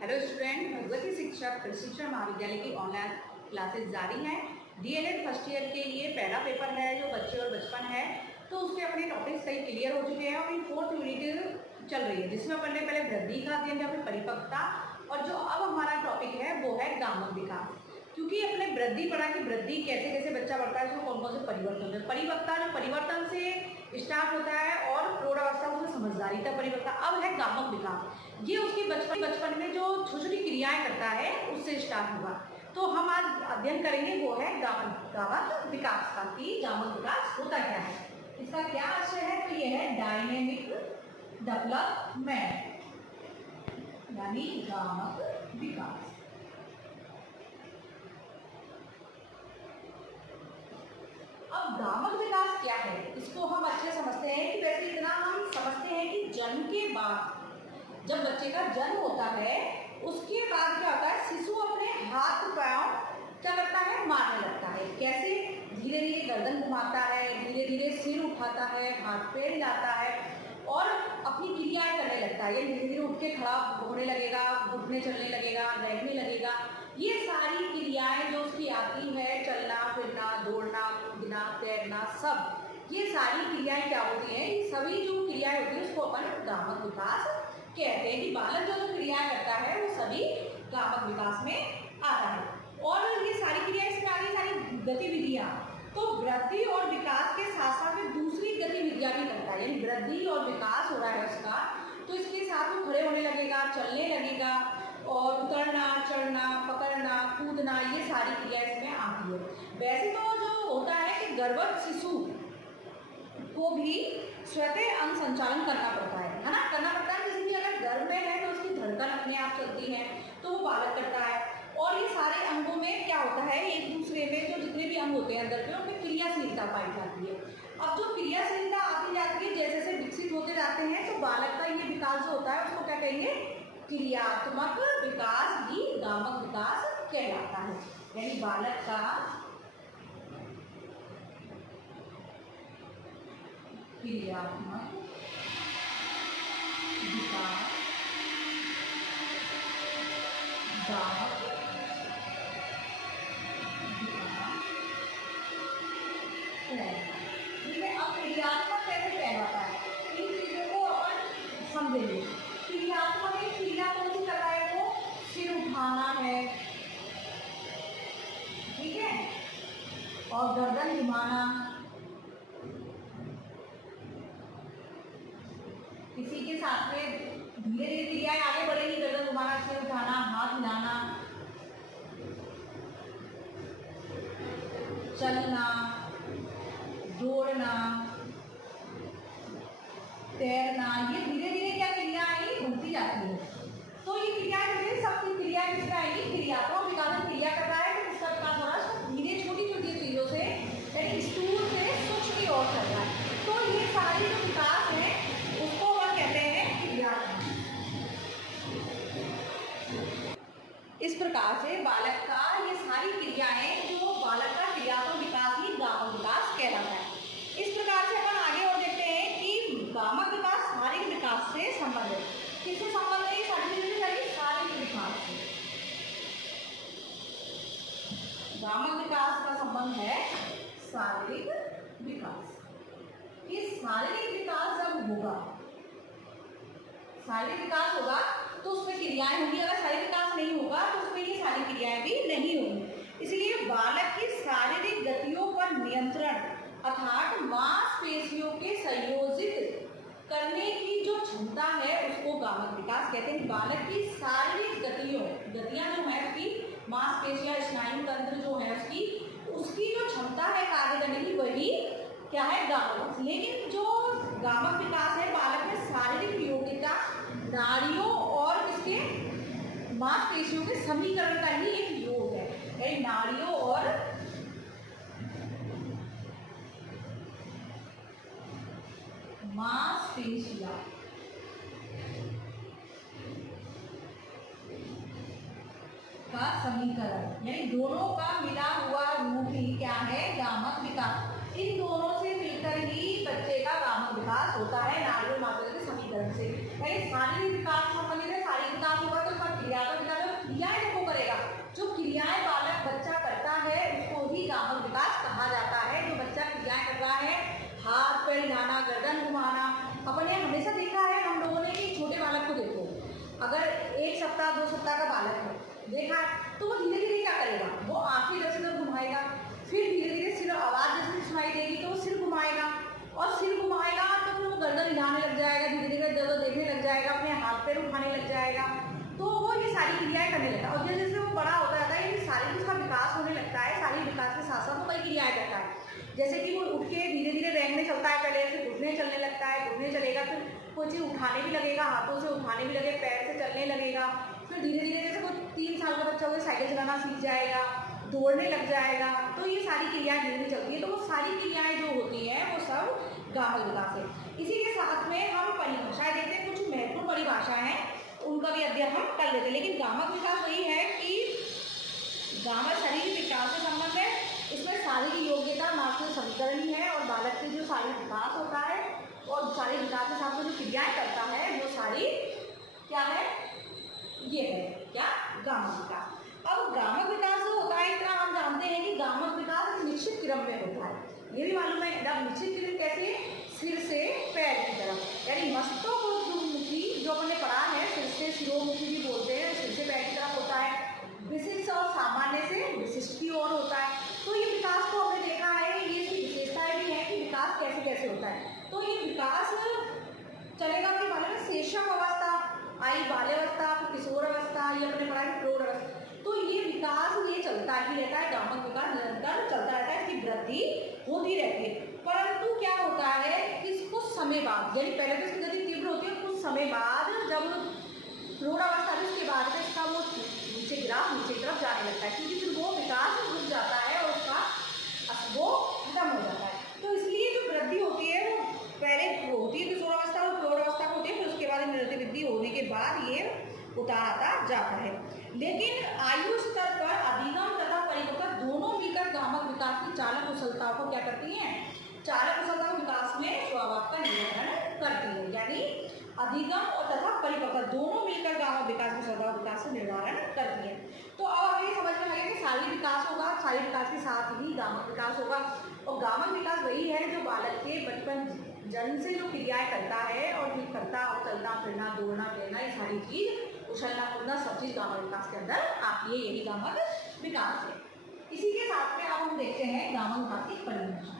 Hello student, Bhagwati शिक्षक प्रशिक्षण महाविद्यालय की ऑनलाइन क्लासेस जारी हैं। डीएलएड फर्स्ट ईयर के लिए पहला पेपर है जो बच्चे और बचपन है, तो उसके अपने टॉपिक्स सही क्लियर हो चुके हैं और ये फोर्थ यूनिट चल रही है जिसमें अपन ने पहले वृद्धि का अध्ययन या फिर परिपक्वता, और जो अब हमारा टॉपिक है वो है गामक विकास। क्योंकि अपने वृद्धि पढ़ा कि वृद्धि कैसे कैसे बच्चा बढ़ता है, उसमें कौन कौन से परिवर्तन होते हैं। परिपक्वता जो परिवर्तन से स्टार्ट होता है और प्रौढ़ावस्था उसमें समझदारी तक परिपक्वता। अब है गामक विकास, ये उसकी बचपन में जो छोटी छोटी क्रियाएं करता है उससे स्टार्ट होगा। तो हम आज अध्ययन करेंगे वो है गामक विकास का, कि गामक विकास होता क्या है, इसका क्या आशय है। तो ये है डायनेमिक डेवलपमेंट यानी गामक विकास। अब गामक विकास क्या है, इसको हम अच्छे समझते हैं कि वैसे इतना हम समझते हैं कि जन्म के बाद, जब बच्चे का जन्म होता है उसके बाद क्या होता है, शिशु अपने हाथ पांव क्या करता है, मारने लगता है। कैसे? धीरे धीरे गर्दन घुमाता है, धीरे धीरे सिर उठाता है, हाथ पैर हिलाता है और अपनी क्रियाएं करने लगता है। ये धीरे धीरे उठ के खड़ा होने लगेगा, घुटने चलने लगेगा, बैठने लगेगा। ये सारी क्रियाएं जो उसकी आती है, चलना फिरना, दौड़ना, कूदना, तैरना, सब ये सारी क्रियाएं क्या होती हैं, ये सभी जो क्रियाएं होती है उसको अपन गामक विकास कहते हैं। कि बालक जो जो क्रियाएं करता है वो सभी गामक विकास में आता है। और ये सारी क्रियाएं, इसमें आगे सारी गतिविधियां, तो वृद्धि और विकास के साथ साथ में दूसरी गतिविधियां भी करता है। यानी वृद्धि और विकास हो रहा है उसका, तो इसके साथ वो खड़े होने लगेगा, चलने लगेगा और उतरना, चढ़ना, पकड़ना, कूदना, ये सारी क्रिया इसमें आती है। वैसे तो जो होता है कि गर्भस्थ शिशु को भी स्वतः अंग संचालन करना पड़ता है ना, करना पड़ता है। जैसे कि अगर गर्भ में है तो उसकी धड़कन अपने आप चलती है, तो वो बालक करता है। और ये सारे अंगों में क्या होता है, एक दूसरे में जो जितने भी अंग होते हैं अंदर के, उनमें क्रियाशीलता पाई जाती है। अब जो क्रियाशीलता आती जाती है, जैसे जैसे विकसित होते जाते हैं, तो बालक का ये विकास जो होता है उसको क्या कहेंगे, क्रियात्मक विकास भी गामक विकास कहलाता है। यानी बालक का क्रियात्मक विकास गामक विकास। अब क्रियात्मक कैसे कहलाता है, इन चीजों को अपन समझेंगे। क्रियात्मक एक क्रिया कौन सी कर रहा है, वो सिर उठाना है, ठीक है, और गर्दन घुमाना, किसी के साथ में धीरे धीरे क्रियाएं आगे बढ़ेगी, गर्दन घुमाना, सिर उठाना, हाथ हिलाना, चलना, दौड़ना, तैरना, ये धीरे धीरे क्या क्रियाएं बढ़ती जाती है। तो ये क्रियाएं सबकी क्रियाएं किसमें आएगी, क्रियात्मक विकास क्रिया कर रहा है, तो इसका विकास हो रहा है धीरे छोटी छोटी चीजों से, यानी स्थूल से सूक्ष्म की ओर चल रहा है। तो ये सारी जो विकास है उसको हम कहते हैं क्रियात्मक। इस प्रकार से बालक का ये सारी क्रियाएं, जो बालक का क्रियात्मक विकास ही गामक विकास कहलाता है। इस प्रकार से अपन आगे और देखते हैं कि गामक विकास शारीरिक विकास से संबंधित, किससे संबंध है, शारीरिक विकास से। गामक विकास का संबंध है शारीरिक विकास। इस शारीरिक विकास जब होगा, शारीरिक विकास होगा तो उसमें क्रियाएं होंगी, अगर शारीरिक विकास नहीं होगा तो उसमें ये सारी क्रियाएं भी नहीं होंगी। इसलिए बालक की शारीरिक गतियों पर नियंत्रण अर्थात मांसपेशियों के संयोजित करने की जो क्षमता है उसको गामक विकास कहते हैं। बालक की शारीरिक गतियां जो है उसकी, मांसपेशियां, स्नायु तंत्र जो है उसकी जो क्षमता है कार्य करने की, वही क्या है, गामक। लेकिन जो गामक विकास है, बालक में शारीरिक योग्यता नाड़ियों और किसके, मांसपेशियों के समीकरण का ही एक योग है। यानी नाड़ियों और मांसपेशियां का समीकरण, यानी दोनों का मिला हुआ रूप ही क्या है, गामक विकास। इन दोनों से मिलकर ही बच्चे का गामक विकास होता है, नाड़ियों मात्रा के समीकरण से। शारीरिक विकास संबंधित है, शारीरिक विकास होगा तो क्रियात्मक देखा है। तो वो धीरे धीरे क्या करेगा, वो आंखें इधर से उधर घुमाएगा, फिर धीरे धीरे सिर आवाज़ जैसे सुनाई देगी तो वो सिर घुमाएगा, और सिर घुमाएगा तो फिर वो गर्दन हिलाने लग जाएगा, धीरे धीरे दर्द देखने लग जाएगा, अपने हाथ पैर उठाने लग जाएगा। तो वो ये सारी क्रियाएं करने लगता है, और जैसे जैसे वो बड़ा होता जाता है ये सारी उसका विकास होने लगता है। शारीरिक विकास के साथ साथ वो कई क्रियाएं करता है, जैसे कि वो उठ के धीरे धीरे रेंगने चलता है, पहले फिर घुटने चलने लगता है, घुटने चलेगा, फिर कोई चीज़ उठाने भी लगेगा, हाथों से उठाने भी लगे, पैर से चलने लगेगा, फिर धीरे धीरे जैसे कोई 3 साल का बच्चा हो साइकिल चलाना सीख जाएगा, दौड़ने लग जाएगा। तो ये सारी क्रियाएं धीरे धीरे चलती है। तो वो सारी क्रियाएं जो होती हैं वो सब गामक विकास है। इसी के साथ में हम परिभाषाएं देखते हैं, कुछ महत्वपूर्ण परिभाषाएं हैं उनका भी अध्ययन हम कर लेते हैं। लेकिन गामक विकास वही है कि गामक शारीरिक विकास से संबंध है, इसमें शारीरिक योग्यता मानसिक समीकरण ही है, और बालक के जो शारीरिक विकास होता है और शारीरिक विकास के साथ में जो क्रियाएं करता है वो सारी क्या है, ये है क्या, गामक विकास। अब गामक विकास जो होता है, इतना हम जानते हैं कि गामक विकास एक निश्चित क्रम में होता है, ये भी मालूम है। अब निश्चित क्रम कैसे, सिर से पैर की तरफ, यानी मस्तकोन्मुखी जो हमने पढ़ा है, सिर से शिरोमुखी भी बोलते हैं, सिर से पैर की तरफ होता है। विशिष्ट और सामान्य से विशिष्ट की ओर होता है। तो ये विकास को हमने देखा है, ये इसकी विशेषताएं भी हैं कि विकास कैसे कैसे होता है। तो ये विकास चलेगा अपने मालूम है, शैशव अवस्था आई, बाल्यावस्था, किशोर अवस्था, ये अपने पढ़ा है प्रौढ़ अवस्था। तो ये विकास ये चलता ही रहता है, गामक विकास निरंतर चलता रहता है, इसकी वृद्धि होती रहती है। परंतु क्या होता है कि इसको समय बाद, यानी पहले तो इसकी गति तीव्र होती है, कुछ समय बाद जब प्रौढ़ अवस्था है उसके बाद में इसका वो नीचे की तरफ जाने लगता है, क्योंकि फिर वो विकास रुक जाता है और उसका वो खत्म हो जाता है। तो इसलिए जो वृद्धि होती है वो पहले होती है किशोर अवस्था और प्रौढ़ अवस्था होती है, फिर उसके बाद वृद्धि होने के बाद ये उतारता जाता है। लेकिन आयु स्तर पर अधिगम तथा परिपक्वता दोनों मिलकर गामक विकास की चालक कुशलताओं को क्या करती हैं, चालक कुशलता के विकास में स्वभाव का निर्धारण करती है। यानी अधिगम और तथा परिपक्वता दोनों मिलकर गामक विकास की स्वभाव विकास से निर्धारण करती है। तो अब हमें समझ में आ गया कि शारीरिक विकास होगा, शारीरिक विकास के साथ ही गामक विकास होगा। और गामक विकास वही है जो बालक के बचपन जन्म से जो क्रियाएं करता है और जो करता और चलता फिरना, दौड़ना फिरना, ये सारी चीज, उछलना कूदना, सब चीज गामक विकास के अंदर आती है, यही गामक विकास है। इसी के साथ में अब हम देखते हैं गामक विकास की परिभाषा।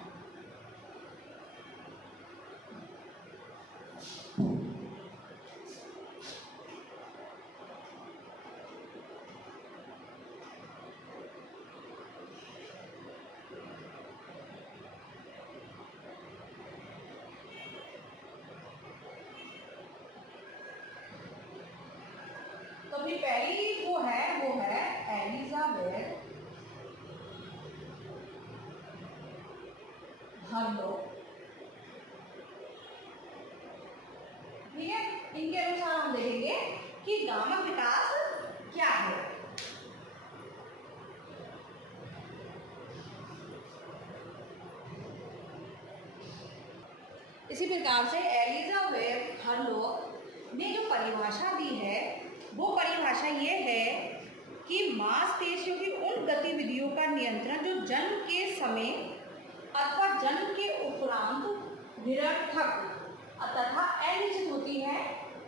तो भी पहली वो है एलिजाबेथ हर्लो, ठीक है। इनके अनुसार हम देखेंगे कि गामक विकास क्या है। इसी प्रकार से एलिजाबेथ हर्लो ने जो परिभाषा दी है वो परिभाषा ये है कि मांसपेशियों की उन गतिविधियों का नियंत्रण जो जन्म के समय अथवा जन्म के उपरांत निरर्थक तथा अनिश्चित होती है,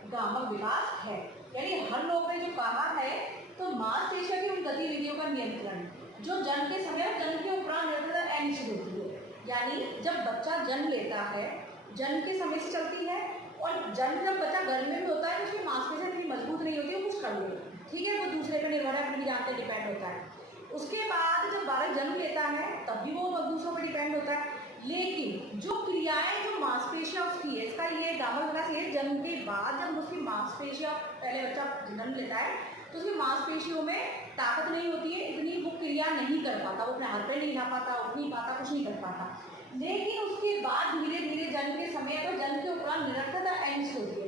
गामक विकास है। यानी हर लोग ने जो कहा है, तो मांसपेशियों की उन गतिविधियों का नियंत्रण जो जन्म के समय और जन्म के उपरांत निरर्थक अनिश्चित होती है। यानी जब बच्चा जन्म लेता है, जन्म के समय से चलती है, और जन्म जब बच्चा गर्भ में भी होता है तो उसकी मांसपेशियां इतनी मजबूत नहीं होती है, कुछ कर लेती है, ठीक है, वो दूसरे पर निर्भर है, अपनी जान पर डिपेंड होता है। उसके बाद जब बालक जन्म लेता है तब भी वो दूसरों पर डिपेंड होता है। लेकिन जो क्रियाएं जो मांसपेशियां उसकी है, इसका ये गामक विकास ये जन्म के बाद जब उसकी मांसपेशियां, पहले बच्चा जन्म लेता है तो उसकी मांसपेशियों में ताकत नहीं होती है, इतनी वो क्रिया नहीं कर पाता, वो अपने हाथ पे नहीं हिला पाता, उठ नहीं पाता, कुछ नहीं कर पाता। लेकिन उसके बाद धीरे धीरे जन्म के समय तो जन्म के उपरांत निरंतर एंड्स होती है,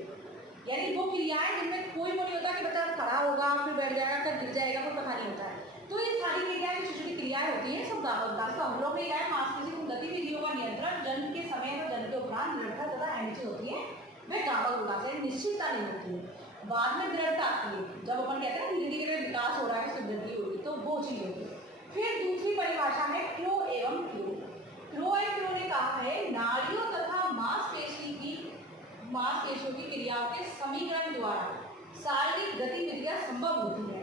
यानी वो क्रियाएं जिनमें कोई वो नहीं होता कि बच्चा खड़ा होगा फिर बैठ जाएगा फिर गिर जाएगा, कोई पता नहीं होता है। तो ये सारी क्रियाएं छोटी छोटी क्रियाएं होती हैं, सब गामक विकास। तो हम लोग ने कहा है मांसपेशियों की गतिविधियों का नियंत्रण जन्म के समय और जन्म के उपरांत निरंतर तथा एंड्स होती है, वे गामक विकास है, निश्चितता नहीं होती है, बाद में दृढ़ता आती है। जब अपन कहते हैं धीरे धीरे विकास हो रहा है, उसकी वृद्धि होगी, तो वो चीज होती है। फिर दूसरी परिभाषा में क्रो एवं क्रो ने कहा है नाड़ियों तथा मांसपेशियों की क्रियाओं के समीकरण द्वारा शारीरिक गतिविधियां संभव होती है।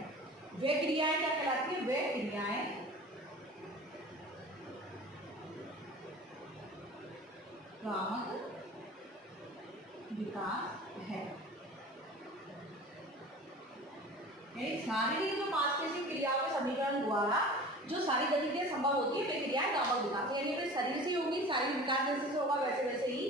वे क्रियाएं क्या कहलाती है? वे क्रियाएं गामक विकास है। शारीरिक जो मांसपेशी क्रियाओं के समीकरण द्वारा जो सारी गतिविधियां संभव होती है वे क्रियाएं गामक विकास, यानी अगर शरीर से होगी, शारीरिक विकास जैसे से होगा वैसे वैसे ही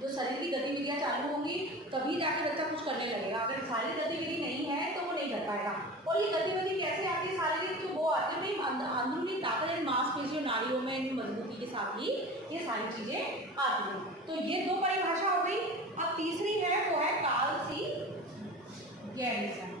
जो शरीर की गतिविधियां चालू होंगी तभी जाके बच्चा कुछ करने लगेगा। अगर शारीरिक गतिविधि नहीं है तो वो नहीं कर पाएगा। और ये गतिविधि कैसे आती है शारीरिक? तो वो आती है अंदरूनी ताकत, मांसपेशियों नाड़ियों में इनकी मजबूती के साथ ही ये सारी चीजें आती हैं। तो ये दो परिभाषा हो गई। अब तीसरी है वो है कार्ल सी गैरिसन।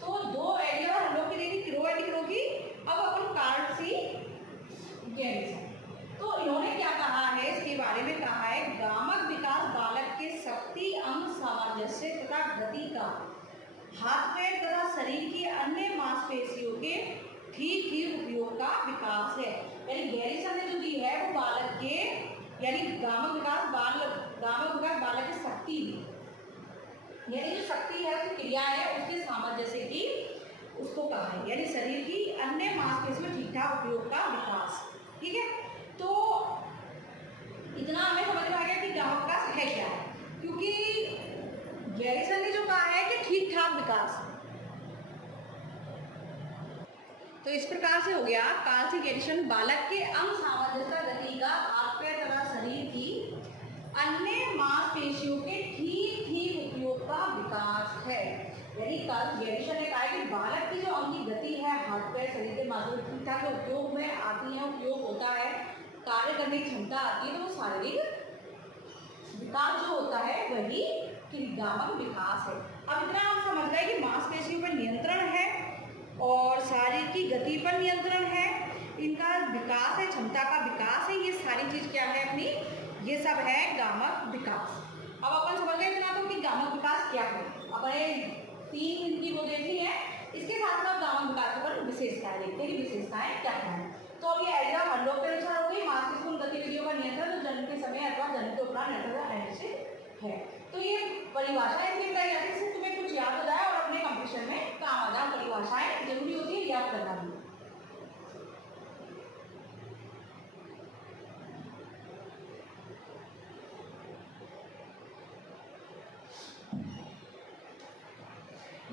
तो दो एरिया हम लोग की देखी, क्रो एंड क्रो की। अब अपन कार्ल सी गैरिसन, तो इन्होंने क्या कहा है इसके बारे में कहा है, गामक विकास बालक के शक्ति, अंग, सामंजस्य तथा गति का, हाथ पैर तथा शरीर की अन्य मांसपेशियों के ठीक ठीक उपयोग का विकास है। यानी गैरिसन ने जो दी है वो बालक के, यानी गामक विकास बालक की शक्ति, यानी जो शक्ति है उसकी क्रिया है उसके सामंजस्य की उसको कहा है, यानी शरीर की अन्य मांसपेशियों में ठीक ठाक उपयोग का विकास। ठीक है, तो इतना हमें समझ में आ गया कि गामक विकास है क्या है, क्योंकि गैरिसन ने जो कहा है कि ठीक ठाक विकास, तो इस प्रकार से हो गया कार्ल सी गैरिसन बालक के अंग, सामंजस्य, गति का, हाथ पैर तथा शरीर की अन्य मांसपेशियों के ठीक ठीक उपयोग का विकास है। यानी कार्ल गैरिसन ने कहा कि बालक की जो अंग की गति है, हाथ पैर शरीर के मांसपेशियों ठीक ठाक उपयोग में आती है, उपयोग होता है, कार्य करने की क्षमता आती है, तो वो शारीरिक विकास जो होता है वही गामक विकास है। अब इतना हम समझ गए कि मांसपेशियों पर नियंत्रण है और शरीर की गति पर नियंत्रण है, इनका विकास है, क्षमता का विकास है, ये सारी चीज क्या है अपनी, ये सब है गामक विकास। अब अपन समझ गए इतना तो कि गामक विकास क्या है। अपने 3 इनकी वो देखी है, इसके साथ में गामक विकास पर विशेषताएं देखते हैं कि विशेषताएं क्या क्या है। तो अब ये एरिया हल्लों के अनुसार हो गई, मांसपेशियों गतिविधियों का नियंत्रण जो जन्म के समय अथवा जन्म के उपरांत नियंत्रित है। तो ये परिभाषा इसलिए बताई जाती है तुम्हें कुछ याद हो जाए और अपने कंपटीशन में काम आ जाए। परिभाषाएं जरूरी होती है याद करना भी।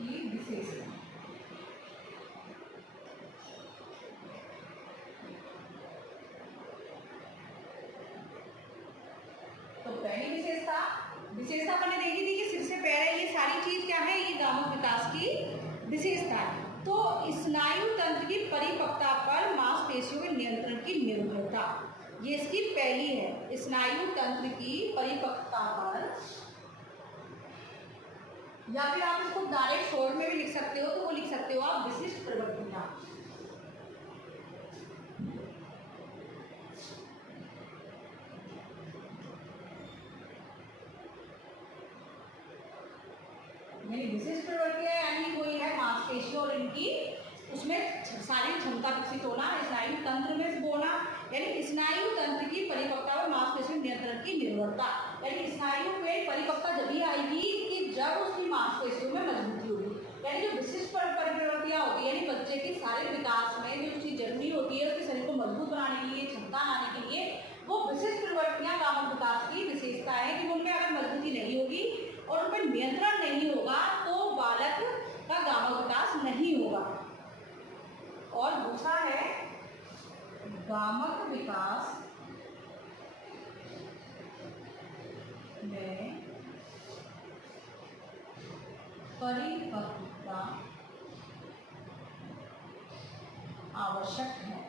ये विशेषता, तो पहली विशेषता मैंने देखी थी कि सिर से पैर है, ये सारी चीज क्या है, ये गामक विकास की विशेषता है। तो स्नायु तंत्र की परिपक्वता पर मांसपेशियों के नियंत्रण की निर्भरता, ये इसकी पहली है। स्नायु तंत्र की परिपक्वता पर, या फिर आप इसको डायरेक्ट शॉर्ट में भी लिख सकते हो, तो वो लिख सकते हो आप विशिष्ट प्रवृत्तियां। विशिष्ट प्रवृत्तियां यानी कोई है मांसपेशियों और इनकी उसमें शारीरिक क्षमता विकसित होना, स्नायु तंत्र में बोना, यानी स्नायु तंत्र की परिपक्वता में मांसपेशियों नियंत्रण की निर्भरता, यानी स्नायु में परिपक्वता जब ही आएगी कि जब उसकी मांसपेशियों में मजबूती होगी। यानी जो विशिष्ट प्रवृत्तियां होती है, यानी बच्चे की शारीरिक विकास में जो चीज जरूरी होती है उसके शरीर को मजबूत बनाने के लिए, क्षमता लाने के लिए, वो विशिष्ट प्रवृत्तियां गामक विकास की विशेषता है कि उनमें अगर मजबूती नहीं होगी और उन पर नियंत्रण नहीं होगा तो बालक का गामक विकास नहीं होगा। और दूसरा है गामक विकास में परिपक्वता आवश्यक है।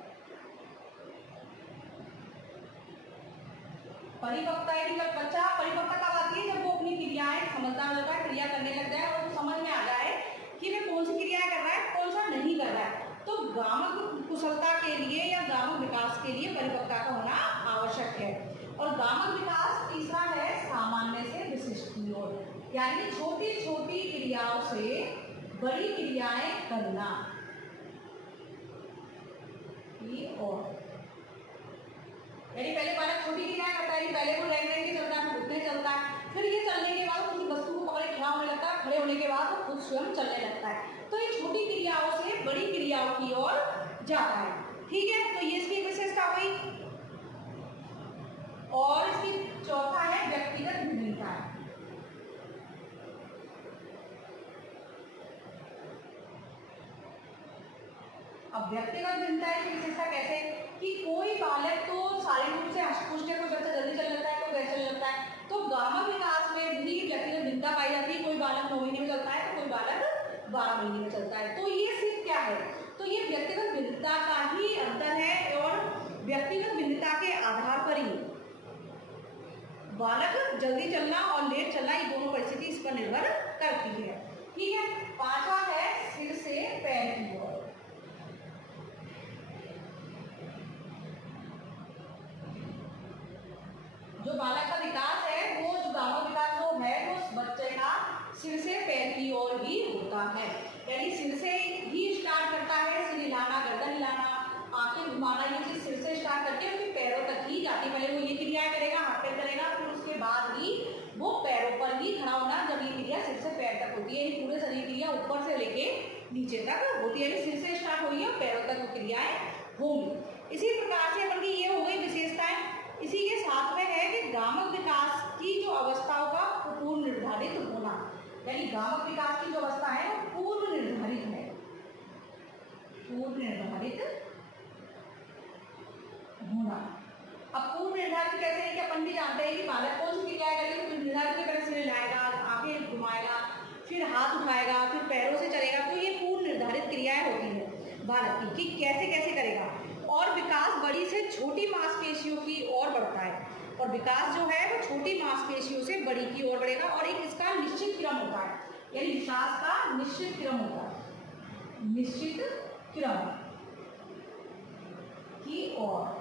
परिपक्वता जब बच्चा परिपक्वता कब आती है, जब वो अपनी क्रियाएं समझदार हो जाए, क्रिया करने लग जाए और समझ में आ जाए कि वे कौन सी क्रिया कर रहा है, कौन सा नहीं कर रहा है। तो गामक कुशलता के लिए या गामक विकास के लिए परिपक्वता का होना आवश्यक है। और गामक विकास तीसरा है सामान्य से विशिष्ट की ओर, यानी छोटी छोटी क्रियाओं से बड़ी क्रियाएं करना की ओर। यानी पहले बालक छोटी क्रियाएं करता है, पहले वो रैंग रैंग के चलता है, घुटने चलता है, फिर ये चलने के बाद किसी वस्तु को पकड़े खड़ा होने लगता है, खड़े होने के बाद वो खुद स्वयं चलने लगता है। तो ये छोटी क्रियाओं से बड़ी क्रियाओं की ओर जाता है। ठीक है, तो ये इसकी विशेषता हुई। और इसकी चौथा है व्यक्तिगत भिन्नता। अब व्यक्तिगत भिन्नता की विशेषता कैसे कि कोई बालक तो शारीरिक रूप से हष्टपुष्ट है, कोई बच्चा जल्दी चल लगता है, कोई वैसे चल लगता है, तो गामक विकास में भी व्यक्तिगत भिन्नता पाई जाती है। कोई बालक 9 महीने में चलता है तो कोई बालक 12 महीने में चलता है। तो ये सिर्फ क्या है, तो ये व्यक्तिगत भिन्नता का ही अंतर है और व्यक्तिगत भिन्नता के आधार पर ही बालक जल्दी चलना और लेट चलना, ये दोनों परिस्थिति इस पर निर्भर करती है। ठीक है, पांचवा है सिर से पैर की ओर। जो बालक का विकास है वो जो गामक विकास जो है वो बच्चे का सिर से पैर की ओर ही होता है। यानी सिर से ही स्टार्ट करता है, सिर हिलाना, गर्दन हिलाना, आंखें घुमाना, ये चीज सिर से स्टार्ट करके उसके पैरों तक ही जाती है। पहले वो ये क्रियाएं करेगा, हाथ पैर करेगा, फिर उसके बाद ही वो पैरों पर ही खड़ा होना, जब ये क्रिया सिर से पैर तक होती है। पूरे शरीर की क्रिया ऊपर से लेके नीचे तक होती है, सिर से स्टार्ट हुई है, पैरों तक वो क्रियाएं होंगी। इसी प्रकार से अपन की ये हो गई विशेषताएं। इसी के साथ में है कि गामक विकास की जो अवस्थाओं का पूर्व निर्धारित होना, यानी गामक विकास की जो अवस्था है वो पूर्व निर्धारित है, पूर्व निर्धारित होना। अब पूर्व निर्धारित कैसे है कि अपन भी जानते हैं कि बालक कौन सी क्रिया करेगा, तो निर्धारित के पहले सिर हिलाएगा, आंखें घुमाएगा, फिर हाथ उठाएगा, फिर पैरों से चलेगा। तो ये पूर्व निर्धारित क्रियाएं होती है बालक की कि कैसे कैसे करेगा। और विकास बड़ी से छोटी मांसपेशियों की ओर बढ़ता है, और विकास जो है वो छोटी मांसपेशियों से बड़ी की ओर बढ़ेगा, और एक इसका निश्चित क्रम होता है, यानी विकास का निश्चित क्रम होता है, निश्चित क्रम की ओर।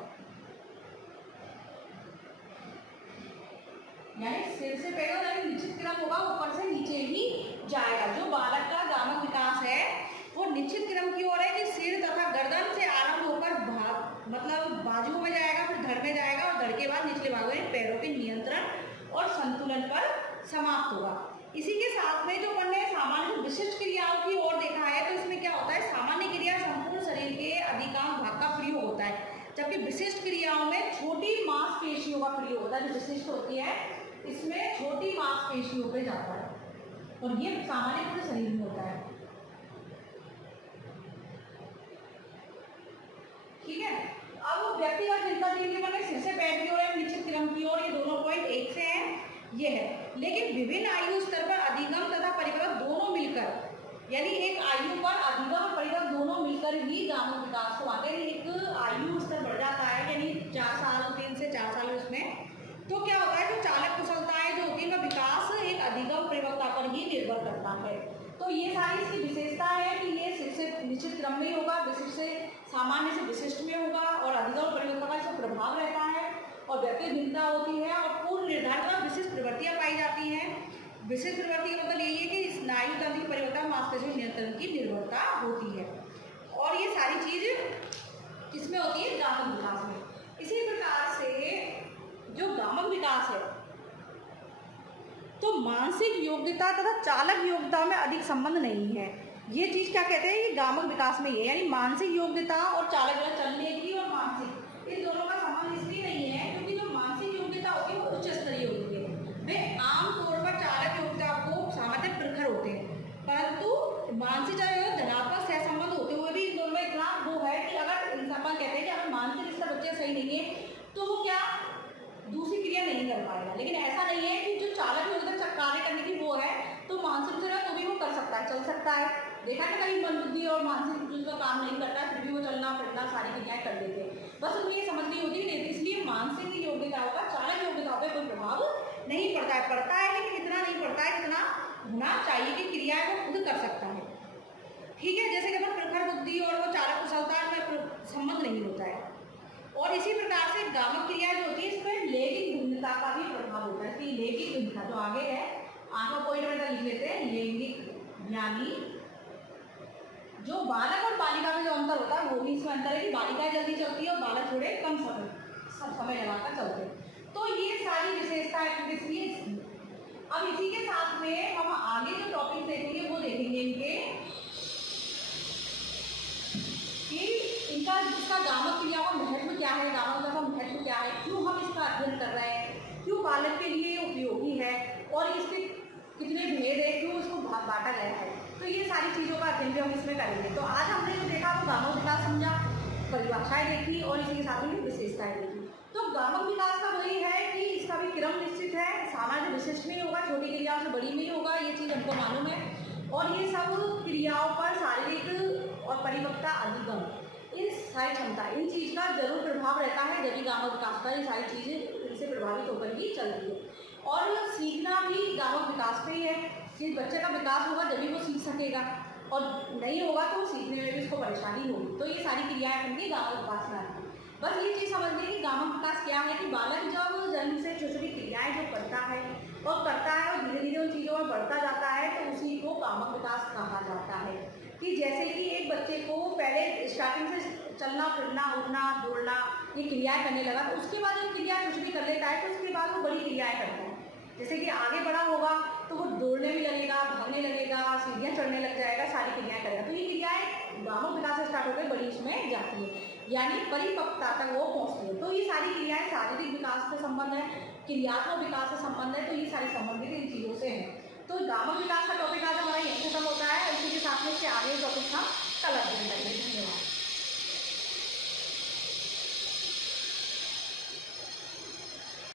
यानी सिर से पैर यानी निश्चित क्रम होगा, ऊपर से नीचे ही जाएगा। जो बालक का गामक विकास है वो निश्चित क्रम की ओर है कि सिर तथा गर्दन से आरंभ होकर मतलब बाजुओं में जाएगा, फिर धड़ में जाएगा, और धड़ के बाद निचले भागों में पैरों के नियंत्रण और संतुलन पर समाप्त होगा। इसी के साथ में जो अपन ने सामान्य विशिष्ट क्रियाओं की ओर देखा है, तो इसमें क्या होता है, सामान्य क्रिया संपूर्ण शरीर के अधिकांश भाग का प्रयोग होता है, जबकि विशिष्ट क्रियाओं में छोटी मांसपेशियों का प्रयोग होता है। जो विशिष्ट होती है इसमें छोटी मांसपेशियों पे जाता है, और ये सामान्य पूरे शरीर में होता है। ठीक है, अब व्यक्तिगत भिन्नता के मैंने सिर से पैर की ओर है, निश्चित क्रम की ओर, ये दोनों पॉइंट एक से हैं, ये है। लेकिन विभिन्न आयु स्तर पर अधिगम तथा परिपक्व दोनों मिलकर, यानी एक आयु पर अधिगम और परिपक्व दोनों मिलकर ही गामक विकास को आते हैं। एक आयु स्तर बढ़ जाता है, यानी 4 साल 3 से 4 साल उसमें, तो क्या होता है जो चालक कुशलताएं जो होती है, विकास एक अधिगम परिपक्वता पर ही निर्भर करता है। तो ये सारी इसकी विशेषता है कि ये सिर से निश्चित क्रम में होगा, विशिष्ट से सामान्य से विशिष्ट में होगा, और अधिगम परिपक्वता का इसका प्रभाव रहता है, और व्यक्ति भिन्नता होती है, और पूर्व निर्धारित विशिष्ट प्रवृत्तियां पाई जाती हैं। विशिष्ट प्रवृत्ति का मतलब यही है कि स्नायु तंत्र की परिवर्तन मांसपेशियों नियंत्रण की निर्भरता होती है, और ये सारी चीज किसमें होती है, गामक विकास में। इसी प्रकार से जो गामक विकास है तो मानसिक योग्यता तथा चालक योग्यता में अधिक संबंध नहीं है। ये चीज क्या कहते हैं, ये गामक विकास में ही है, यानी मानसिक योग्यता और चालक चलने की और मानसिक, इन दोनों का संबंध इसलिए नहीं है क्योंकि जो मानसिक योग्यता होती है वो उच्च स्तरीय होती है। वे आमतौर पर चालक योग्यता को सामान्य प्रखर होते हैं, परंतु मानसिक चालक धनात्मक सहसंबंध होते हुए भी इन दोनों में इतना वो है कि अगर इंसान कहते हैं कि अगर मानसिक स्तर बच्चे सही नहीं है तो वो क्या दूसरी क्रिया नहीं कर पाएगा। लेकिन ऐसा नहीं है कि जो चालक योग्यता कार्य करने की वो है तो मानसिक से तो भी वो कर सकता है, चल सकता है। देखा ना कहीं मन बुद्धि और मानसिक जो काम नहीं करता है, फिर भी वो चलना फिरना सारी क्रियाएं कर देते हैं। बस उनकी ये समझ नहीं होती है, इसलिए मानसिक योग्यताओं का चालक योग्यताओं पर कोई प्रभाव नहीं पड़ता है। पड़ता है लेकिन इतना नहीं पड़ता है जितना होना चाहिए कि क्रियाएं वो खुद कर सकता है। ठीक है, जैसे कि अपन प्रखर बुद्धि और वो चालक कुशलता में संबंध नहीं होता है। और इसी प्रकार से गामक क्रिया जो होती है इसमें लैंगिक भिन्नता का भी प्रभाव होता है। लैंगिक भिन्नता जो आगे है, आगे पॉइंट में लिख लेते हैं, लैंगिक यानी जो बालक और बालिका में जो अंतर होता है वो भी इसमें अंतर है कि बालिका जल्दी चलती है और बालक थोड़े कम समय लगाकर चलते हैं। तो ये सारी विशेषताएं इसलिए। अब इसी के साथ में हम आगे जो टॉपिक देखेंगे वो देखेंगे इनके कि इनका इसका गामक क्रिया का महत्व क्या है, गामक का महत्व क्या है, क्यों हम इसका अध्ययन कर रहे हैं, क्यों पालक के लिए उपयोगी है और इसके कितने भेद है, क्यों इसको बांटा गया है। तो ये सारी चीज़ों का अध्ययन भी हम इसमें करेंगे। तो आज हमने जो देखा वो गामक विकास समझा, परिभाषाएं देखी और इसी के साथ में विशेषताएं देखी। तो गामक विकास का वही है कि इसका भी क्रम निश्चित है, सामान्य विशिष्ट में होगा, छोटी क्रियाओं से बड़ी में होगा, ये चीज़ हमको मालूम है। और ये सब क्रियाओं पर शारीरिक और परिपक्वता अधिगम, इन सारी क्षमता, इन चीज़ का जरूर प्रभाव रहता है जब भी गामक विकास का ये सारी चीज़ें इनसे प्रभावित होकर ही चलती है। और सीखना भी गामक विकास पे ही है कि बच्चे का विकास होगा जब भी वो सीख सकेगा, और नहीं होगा तो सीखने में भी उसको परेशानी होगी। तो ये सारी क्रियाएं बनती गामक विकास में आती है। बस ये चीज़ समझ लें कि गामक विकास क्या है कि बालक जब जन्म से छोटी छोटी क्रियाएँ जो करता है और धीरे धीरे उन चीज़ों में बढ़ता जाता है तो उसी को गामक विकास कहा जाता है। कि जैसे कि एक बच्चे को पहले स्टार्टिंग से चलना फिरना उठना दौड़ना ये क्रियाएँ करने लगा, तो उसके बाद जब क्रियाएँ कुछ भी कर लेता है तो उसके बाद वो बड़ी क्रियाएँ करता है। जैसे कि आगे बड़ा होगा तो वो दौड़ने भी लगेगा, भागने लगेगा, सीढ़ियाँ चढ़ने लग जाएगा, सारी क्रियाएँ करेगा। तो ये क्रियाएँ गामक विकास से स्टार्ट होकर बड़ी उसमें जाती है, यानी परिपक्वता तक वो पहुँचती है। तो ये सारी क्रियाएँ शारीरिक विकास से संबंध है, क्रियात्मक विकास से संबंध है, तो ये सारी संबंधित इन चीज़ों से है। तो गामक विकास का टॉपिक आज हमारा यहीं खत्म होता है। इसी के साथ में इसके आगे टॉपिक था